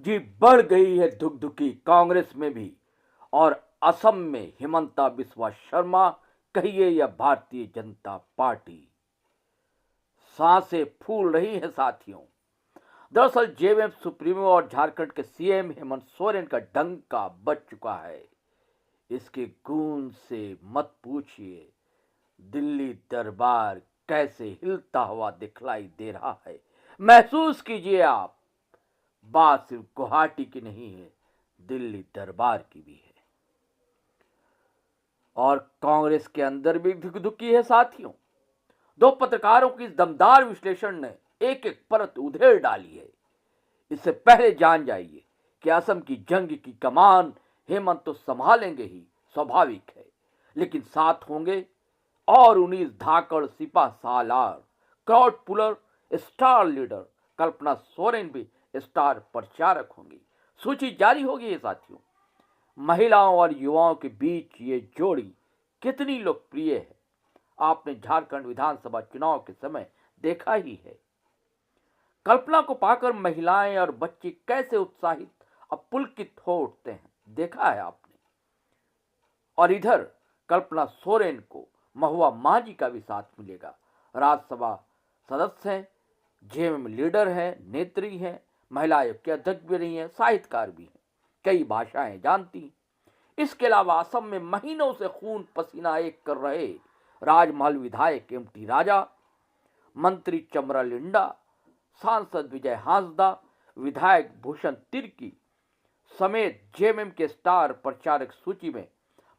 जी, बढ़ गई है धुकधुकी कांग्रेस में भी। और असम में हिमंता बिस्वा शर्मा, कहिए या भारतीय जनता पार्टी, सांसें फूल रही हैं साथियों। दरअसल जेवीएम सुप्रीमो और झारखंड के सीएम हेमंत सोरेन का डंका बज चुका है। इसके गूंज से मत पूछिए, दिल्ली दरबार कैसे हिलता हुआ दिखलाई दे रहा है। महसूस कीजिए आप, बात सिर्फ गुवाहाटी की नहीं है, दिल्ली दरबार की भी है। और कांग्रेस के अंदर भी धुकधुकी है साथियों। दो पत्रकारों की इस दमदार विश्लेषण ने एक एक परत उधेड़ डाली है। इससे पहले जान जाइए कि असम की जंग की कमान हेमंत तो संभालेंगे ही, स्वाभाविक है, लेकिन साथ होंगे और 19 धाकड़ सिपा सालार, crowd puller, star leader Kalpana Soren भी स्टार प्रचारक होंगी। सूची जारी होगी ये साथियों। महिलाओं और युवाओं के बीच ये जोड़ी कितनी लोकप्रिय है, आपने झारखंड विधानसभा चुनाव के समय देखा ही है। कल्पना को पाकर महिलाएं और बच्चे कैसे उत्साहित और पुलकित हो उठते हैं, देखा है आपने। और इधर कल्पना सोरेन को महुआ मांझी का भी साथ मिलेगा। राज्यसभा सदस्य हैं, जेएमएम लीडर हैं, नेत्री हैं, महिला आयोग के अध्यक्ष भी रही हैं, साहित्यकार भी हैं, कई भाषाएं जानती हैं। इसके अलावा असम में महीनों से खून पसीना एक कर रहे राजमहल विधायक एमटी राजा, मंत्री चमरा लिंडा, सांसद विजय हांसदा, विधायक भूषण तिर्की समेत जेएमएम के स्टार प्रचारक सूची में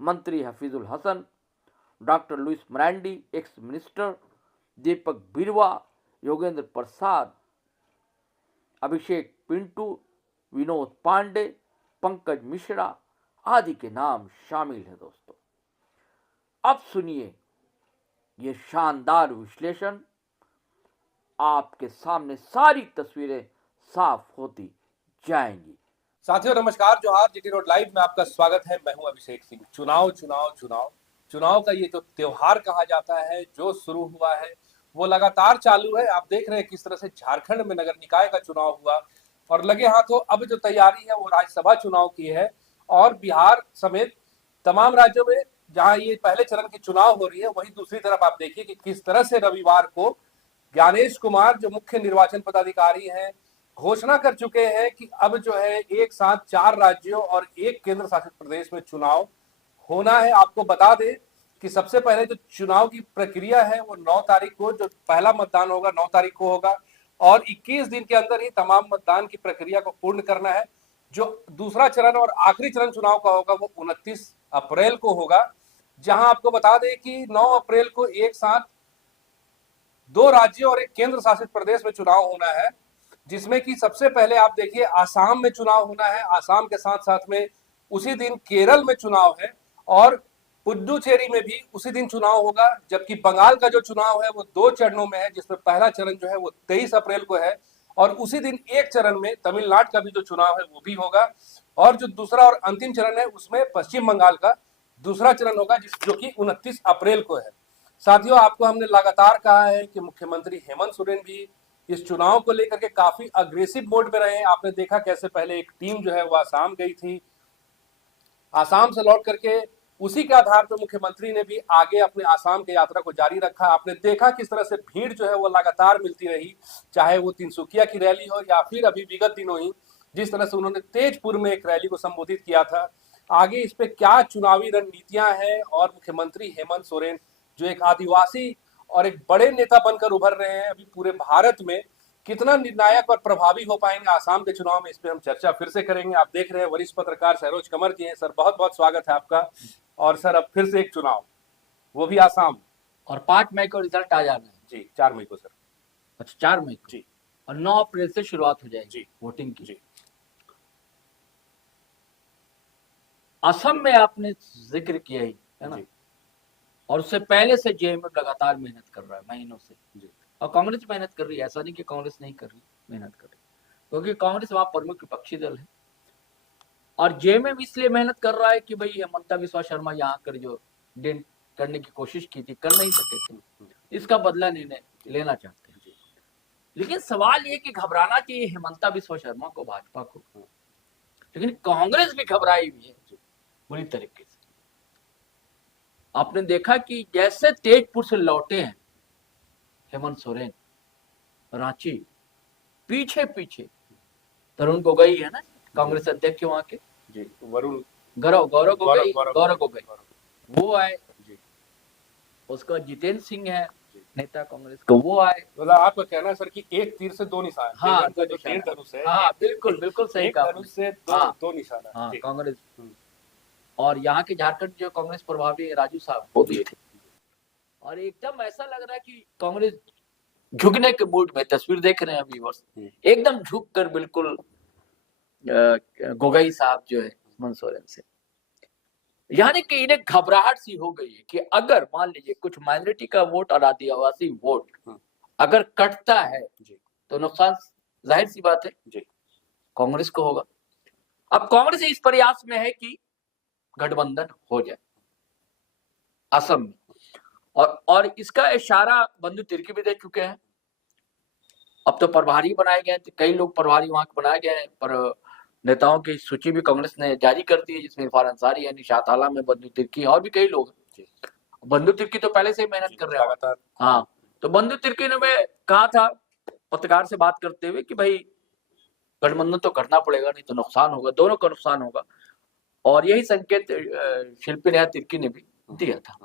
मंत्री Hafizul Hasan, doctor Louis Marandi, ex minister Deepak Birua, Yogendra प्रसाद, अभिषेक पिंटू, विनोद पांडे, पंकज मिश्रा आदि के नाम शामिल हैं दोस्तों। अब सुनिए ये शानदार विश्लेषण, आपके सामने सारी तस्वीरें साफ होती जाएंगी। साथियों नमस्कार, जोहार। जीटी रोड लाइव में आपका स्वागत है। मैं हूं अभिषेक सिंह। चुनाव चुनाव चुनाव चुनाव का ये जो त्योहार कहा जाता है, जो शुरू हुआ है वो लगातार चालू है। आप देख रहे हैं किस तरह से झारखंड में नगर निकाय का चुनाव हुआ और लगे हाथों अब जो तैयारी है वो राज्यसभा चुनाव की है। और बिहार समेत तमाम राज्यों में जहां ये पहले चरण की चुनाव हो रही है, वहीं दूसरी तरफ आप देखिए कि किस तरह से रविवार को ज्ञानेश कुमार जो मुख्य निर्वाचन पदाधिकारी हैं घोषणा कर चुके हैं कि अब जो है एक साथ 4 राज्यों और एक केंद्र शासित प्रदेश में चुनाव होना है। आपको बता दें कि सबसे पहले जो चुनाव की प्रक्रिया है वो 9 तारीख को, जो पहला मतदान होगा 9 तारीख को होगा और 21 दिन के अंदर ही तमाम मतदान की प्रक्रिया को पूर्ण करना है। जो दूसरा चरण और आखिरी चरण चुनाव का होगा वो 29 अप्रैल को होगा, जहां आपको बता दें कि 9 अप्रैल को एक साथ 2 राज्यों और एक केंद्र शासित प्रदेश में चुनाव होना है, जिसमें कि सबसे पहले आप देखिए आसाम में चुनाव होना है। आसाम के साथ साथ में उसी दिन केरल में चुनाव है और पुडुचेरी में भी उसी दिन चुनाव होगा। जबकि बंगाल का जो चुनाव है वो 2 चरणों में है, जिसमें पहला चरण जो है वो 23 अप्रैल को है और उसी दिन एक चरण में तमिलनाडु का भी जो चुनाव है वो भी होगा। और जो दूसरा और अंतिम चरण है उसमें पश्चिम बंगाल का दूसरा चरण होगा, जो कि 29 अप्रैल को है। साथियों, आपको हमने लगातार कहा है कि मुख्यमंत्री हेमंत सोरेन भी इस चुनाव को लेकर के काफी अग्रेसिव मोड में रहे हैं। आपने देखा कैसे पहले एक टीम जो है वो आसाम गई थी, आसाम से लौट करके उसी के आधार पर मुख्यमंत्री ने भी आगे अपने आसाम की यात्रा को जारी रखा। आपने देखा किस तरह से भीड़ जो है वो लगातार मिलती रही, चाहे वो तिनसुकिया की रैली हो या फिर अभी विगत दिनों ही जिस तरह से उन्होंने तेजपुर में एक रैली को संबोधित किया था। आगे इस पे क्या चुनावी रणनीतियां हैं और मुख्यमंत्री हेमंत सोरेन जो एक आदिवासी और एक बड़े नेता बनकर उभर रहे हैं, अभी पूरे भारत में कितना निर्णायक और प्रभावी हो पाएंगे आसाम के चुनाव में, इस पे हम चर्चा फिर से करेंगे। आप देख रहे हैं वरिष्ठ पत्रकार सरोज कंवर जी हैं। सर बहुत बहुत स्वागत है आपका। और सर अब फिर से एक चुनाव, वो भी आसाम, और 5 मई को रिजल्ट आ जाना है जी। 4 मई को सर। अच्छा, 4 मई को जी। और 9 अप्रैल से शुरुआत हो जाएगी जी वोटिंग की। जी। असम में आपने जिक्र किया ही है ना, और उससे पहले से जेएमएम लगातार मेहनत कर रहा है महीनों से जी। और कांग्रेस मेहनत कर रही है, ऐसा नहीं कि कांग्रेस नहीं कर रही, मेहनत कर रही, क्योंकि कांग्रेस वहां प्रमुख विपक्षी दल है। और जेएमएम इसलिए मेहनत कर रहा है कि भाई हेमंता बिस्वा शर्मा यहाँ कर जो डेंट करने की कोशिश की थी, कर नहीं सके थे, इसका बदला लेना चाहते हैं। लेकिन सवाल ये कि घबराना चाहिए हेमंता बिस्वा शर्मा को, भाजपा को, लेकिन कांग्रेस भी घबराई हुई है बुरी तरीके से। आपने देखा कि जैसे तेजपुर से लौटे हैं हेमंत सोरेन रांची, पीछे पीछे तरुण गोगोई है ना, कांग्रेस अध्यक्ष वहां के, जी, वरुण गौरव गोगोई, गौरव वो आए, उसका जितेंद्र सिंह है नेता कांग्रेस का, वो आए। मतलब आपका कहना है सर कि एक तीर से दो निशान। हाँ, जो तीर धनुष है, हाँ बिल्कुल बिल्कुल सही कहा, धनुष से दो निशाना। हाँ कांग्रेस। और यहाँ के झारखंड जो कांग्रेस प्रभावी राजू साहब वो भी थे, और एकदम ऐसा लग रहा है कि कांग्रेस झुकने के मूड में, तस्वीर देख रहे हैं अभी वर्ष, एकदम झुक कर बिल्कुल गोगोई साहब जो है हेमंत सोरेन से, यानी कि इन्हें घबराहट सी हो गई है कि अगर मान लीजिए कुछ माइनॉरिटी का वोट और आदिवासी वोट अगर कटता है तो नुकसान जाहिर सी बात है कांग्रेस को होगा। अब कांग्रेस इस प्रयास में है कि गठबंधन हो जाए असम में, और इसका इशारा बंधु तिर्की भी दे चुके हैं। अब तो प्रभारी बनाए गए, कई लोग प्रभारी वहां के बनाए गए हैं, पर नेताओं की सूची भी कांग्रेस ने जारी कर दी है, जिसमें इरफान अंसारी है, निशात आलम में, बंधु तिर्की और भी कई लोग हैं। बंधु तिर्की तो पहले से ही मेहनत कर रहे हैं। हाँ, तो बंधु तिर्की ने मैं कहा था पत्रकार से बात करते हुए कि भाई गठबंधन तो करना पड़ेगा, नहीं तो नुकसान होगा, दोनों का नुकसान होगा, और यही संकेत शिल्पी नेहा तिर्की ने भी दिया था।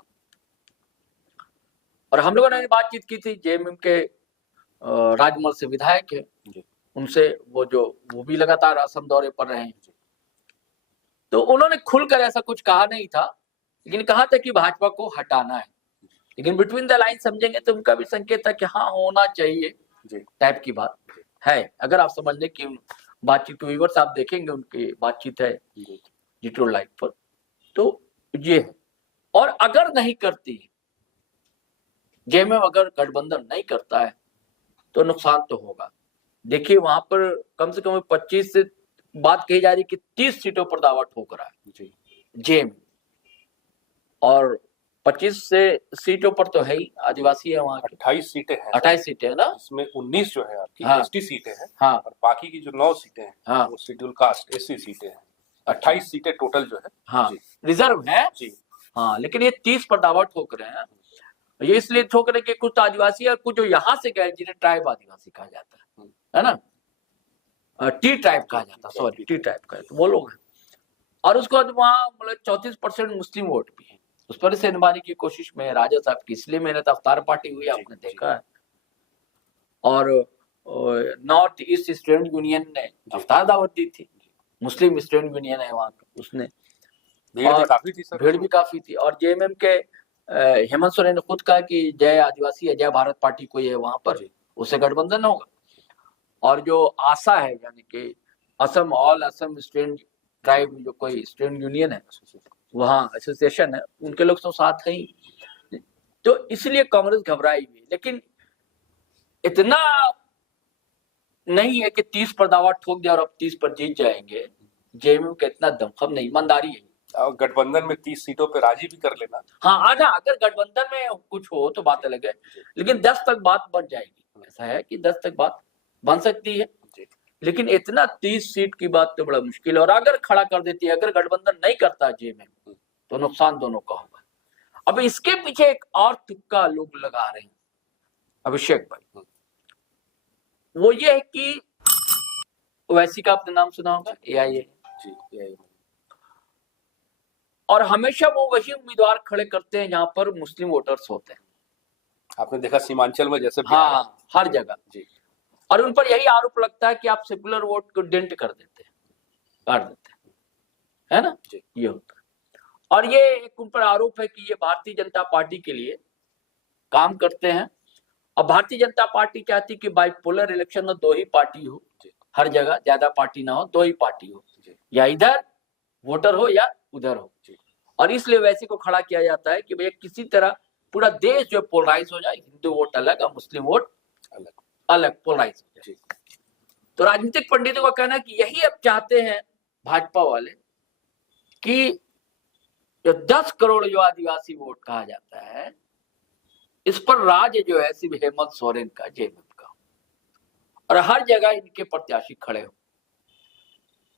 और हम लोगों ने बातचीत की थी, जेएमएम के राजमहल से विधायक है, उनसे, वो भी लगातार असम दौरे पर रहे हैं, तो उन्होंने खुलकर ऐसा कुछ कहा नहीं था, लेकिन कहा था कि भाजपा को हटाना है, लेकिन बिटवीन द लाइन समझेंगे तो उनका भी संकेत था कि हाँ होना चाहिए टाइप की बात है। अगर आप समझने की बातचीत को व्यूअर्स आप देखेंगे, उनकी बातचीत है जीटो लाइव पर, तो ये है। और अगर नहीं करती जेएमएम, अगर गठबंधन नहीं करता है तो नुकसान तो होगा। देखिए वहां पर कम से कम 25 से बात कही जा रही कि 30 सीटों पर दावा ठोक रहा है जेएमएम, और 25 से सीटों पर तो है ही आदिवासी है वहां की, 28 सीटें हैं, 28 सीटें है ना, इसमें 19 जो है आपकी एसटी सीटें हैं, हाँ, और बाकी की जो 9 सीटें हैं, हाँ, वो शेड्यूल कास्ट एससी सीटें हैं। 28 सीटें टोटल जो है, हाँ, रिजर्व है जी, हाँ, लेकिन ये 30 पर दावा ठोक रहे हैं। ये इसलिए ठोक रहे कि कुछ आदिवासी और कुछ जो यहाँ से गए, जिन्हें ट्राइब आदिवासी कहा जाता है ना, टी ट्राइब कहा जाता है, सॉरी टी ट्राइब का, तो वो लोग हैं। और उसके बाद वहाँ मतलब 34% मुस्लिम वोट भी है, उस पर से निभाने की कोशिश में राजा साहब की, इसलिए मेहनत अवतार पार्टी हुई, आपने देखा है। और नॉर्थ ईस्ट स्टूडेंट यूनियन ने अवतार दावत दी थी, मुस्लिम स्टूडेंट यूनियन है वहाँ का, उसने भीड़ भी काफी थी। और जेएमएम के हेमंत सोरेन ने खुद कहा कि जय आदिवासी है, जय भारत पार्टी कोई है वहां पर, उससे गठबंधन होगा। और जो आशा है, यानी कि Assam all Assam student tribe, जो कोई स्टूडेंट यूनियन है वहाँ, एसोसिएशन है, उनके लोग तो साथ हैं ही, तो इसलिए कांग्रेस घबराई हुई। लेकिन इतना नहीं है कि 30 पर दावा ठोक दिया और अब 30 पर जीत जाएंगे, जेएमएम का इतना दमखम नहीं, ईमानदारी है। गठबंधन में 30 सीटों पे राजी भी कर लेना, हाँ आधा, अगर गठबंधन में कुछ हो तो बात अलग है, लेकिन 10 तक बात बन जाएगी। ऐसा है कि 10 तक बात बन सकती है, लेकिन इतना 30 सीट की बात तो बड़ा मुश्किल है। और अगर खड़ा कर देती है, अगर गठबंधन नहीं करता जेएमएम, तो नुकसान दोनों का होगा। अब इसके पीछे एक और तुक्का लोग लगा रहे हैं अभिषेक भाई, वो ये है कि ओवैसी का आपने नाम सुना होगा, एआईए, और हमेशा वो वही उम्मीदवार खड़े करते हैं जहां पर मुस्लिम वोटर्स होते हैं। आपने देखा सीमांचल में जैसे, हाँ, हर जगह जी। और उन पर यही आरोप लगता है कि आप सेकुलर वोट को डेंट कर देते हैं, काट देते हैं, है ना जी, ये होता है। और ये एक उन पर आरोप है कि ये भारतीय जनता पार्टी के लिए काम करते हैं, और भारतीय जनता पार्टी चाहती कि बाइपोलर इलेक्शन में 2 ही पार्टी हो, हर जगह ज्यादा पार्टी ना हो, 2 ही पार्टी हो, या इधर वोटर हो या उधर हो। और इसलिए वैसे को खड़ा किया जाता है कि भैया किसी तरह पूरा देश जो पोलराइज हो जाए, हिंदू वोट अलग और मुस्लिम वोट अलग पोलराइज हो जाए। तो राजनीतिक पंडितों का कहना है कि यही अब चाहते हैं भाजपा वाले कि जो 10 करोड़ जो आदिवासी वोट कहा जाता है, इस पर राज जो है सिर्फ हेमंत सोरेन का, जेएमएम का, और हर जगह इनके प्रत्याशी खड़े हो,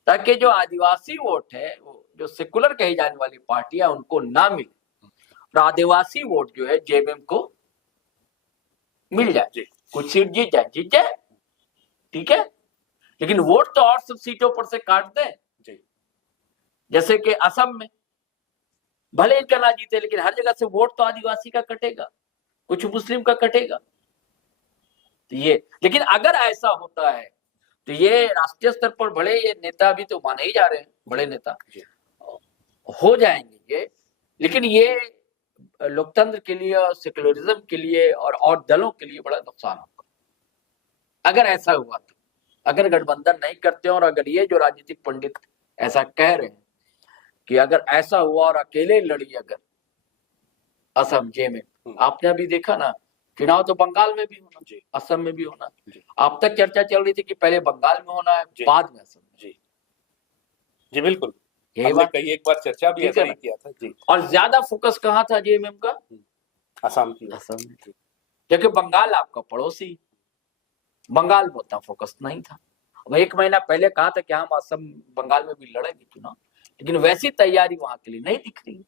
ताकि जो आदिवासी वोट है, वो जो सेकुलर कही जाने वाली पार्टियां, उनको ना मिले और आदिवासी वोट जो है जेएमएम को मिल जाए। कुछ सीट जीत जाए, ठीक है, लेकिन वोट तो और सब सीटों पर से काट दें। जैसे कि असम में भले इनका ना जीते, लेकिन हर जगह से वोट तो आदिवासी का कटेगा, कुछ मुस्लिम का कटेगा। तो ये, लेकिन अगर ऐसा होता है तो ये राष्ट्रीय स्तर पर बड़े ये नेता भी तो माने ही जा रहे हैं, बड़े नेता हो जाएंगे ये, लेकिन ये लोकतंत्र के लिए और सेक्युलरिज्म के लिए और दलों के लिए बड़ा नुकसान होगा अगर ऐसा हुआ तो। अगर गठबंधन नहीं करते और अगर ये जो राजनीतिक पंडित ऐसा कह रहे हैं कि अगर ऐसा हुआ और अकेले लड़ी अगर असम में, आपने अभी देखा ना, चुनाव तो बंगाल में भी होना, असम में भी होना। अब तक चर्चा चल रही थी कि पहले बंगाल में होना है, बाद में असम में। जी बिल्कुल, यही बात कई एक बार चर्चा भी ऐसा ही किया था जी। और ज्यादा फोकस कहाँ था जेएमएम का? असम में, क्योंकि बंगाल आपका पड़ोसी, बंगाल में उतना फोकस नहीं था। अब 1 महीना पहले कहा था कि हम असम बंगाल में भी लड़ेंगे चुनाव, लेकिन वैसी तैयारी वहां के लिए नहीं दिख रही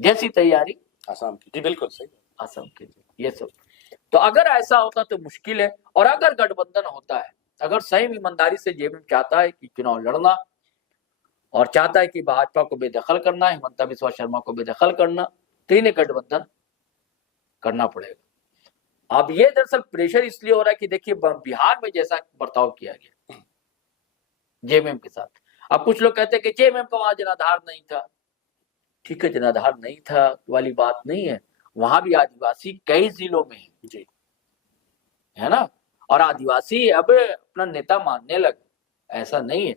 जैसी तैयारी असम की। जी बिल्कुल सही, असम के लिए ये सब। तो अगर ऐसा होता तो मुश्किल है। और अगर गठबंधन होता है, अगर सही ईमानदारी से जेएमएम चाहता है कि चुनाव लड़ना और चाहता है कि भाजपा को बेदखल करना, हिमंता बिस्वा शर्मा को बेदखल करना, तो इन्हें गठबंधन करना पड़ेगा। अब ये दरअसल प्रेशर इसलिए हो रहा है कि देखिए बिहार में जैसा बर्ताव किया गया जेएमएम के साथ। अब कुछ लोग कहते हैं कि जेएमएम का वहां जनाधार नहीं था। ठीक है, जनाधार नहीं था वाली बात नहीं है, वहां भी आदिवासी कई जिलों में है ना, और आदिवासी अब अपना नेता मानने लगे, ऐसा नहीं है।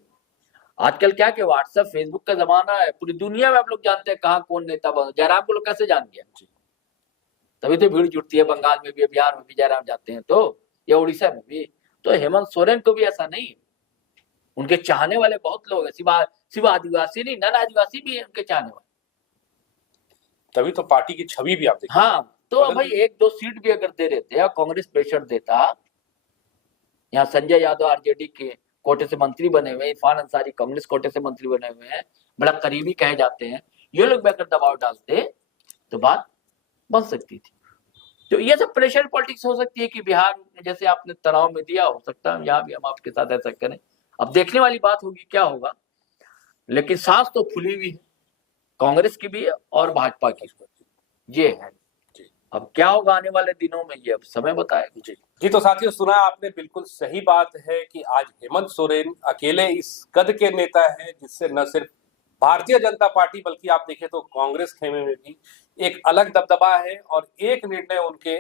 आजकल क्या कि व्हाट्सएप फेसबुक का जमाना है, पूरी दुनिया में आप लोग जानते हैं कहाँ कौन नेता बना। जयराम को लोग कैसे जान गया? तभी तो भीड़ जुटती है, बंगाल में भी, बिहार में भी जयराम जाते हैं तो, या उड़ीसा में भी। तो हेमंत सोरेन को भी ऐसा नहीं है, उनके चाहने वाले बहुत लोग हैं, सिर्फ आदिवासी नहीं, नन आदिवासी भी है उनके चाहने वाले। तभी तो पार्टी की छवि भी आप देखिए। हाँ, तो भाई 1-2 सीट भी अगर दे देते हैं, कांग्रेस प्रेशर देता, यहाँ संजय यादव आरजेडी के कोटे से मंत्री बने हुए, इरफान अंसारी कांग्रेस कोटे से मंत्री बने हुए हैं, बड़ा करीबी कहे जाते हैं, ये लोग भी अगर दबाव डालते तो बात बन सकती थी। तो ये सब प्रेशर पॉलिटिक्स हो सकती है कि बिहार में जैसे आपने तनाव में दिया, हो सकता है यहाँ भी हम आपके साथ ऐसा करें। अब देखने वाली बात होगी क्या होगा, लेकिन सांस तो फूली हुई है, कांग्रेस की भी और भाजपा की, ये है। अब क्या होगा आने वाले दिनों में, ये अब समय बताएगा। जी तो साथियों, सुना आपने, बिल्कुल सही बात है कि आज हेमंत सोरेन अकेले इस कद के नेता हैं जिससे न सिर्फ भारतीय जनता पार्टी बल्कि आप देखें तो कांग्रेस खेमे में भी एक अलग दबदबा है। और एक निर्णय उनके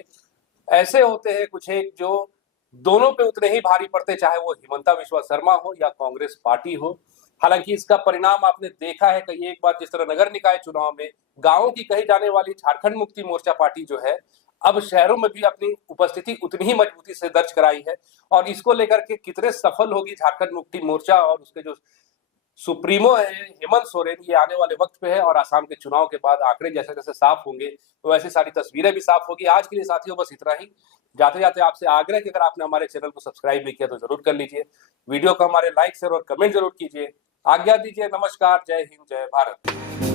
ऐसे होते हैं कुछ एक जो दोनों पे उतने ही भारी पड़ते, चाहे वो हिमंता बिस्वा शर्मा हो या कांग्रेस पार्टी हो। हालांकि इसका परिणाम आपने देखा है कई एक बार, जिस तरह नगर निकाय चुनाव में गांवों की कही जाने वाली झारखंड मुक्ति मोर्चा पार्टी जो है, अब शहरों में भी अपनी उपस्थिति उतनी ही मजबूती से दर्ज कराई है। और इसको लेकर के कितने सफल होगी झारखंड मुक्ति मोर्चा और उसके जो सुप्रीमो है हेमंत सोरेन, ये आने वाले वक्त पे है। और आसाम के चुनाव के बाद आंकड़े जैसे जैसे साफ होंगे तो वैसे सारी तस्वीरें भी साफ होगी। आज के लिए साथियों बस इतना ही। जाते जाते आपसे आग्रह कि अगर आपने हमारे चैनल को सब्सक्राइब नहीं किया तो जरूर कर लीजिए, वीडियो को हमारे लाइक शेयर और कमेंट जरूर कीजिए। आज्ञा दीजिए, नमस्कार, जय हिंद, जय भारत।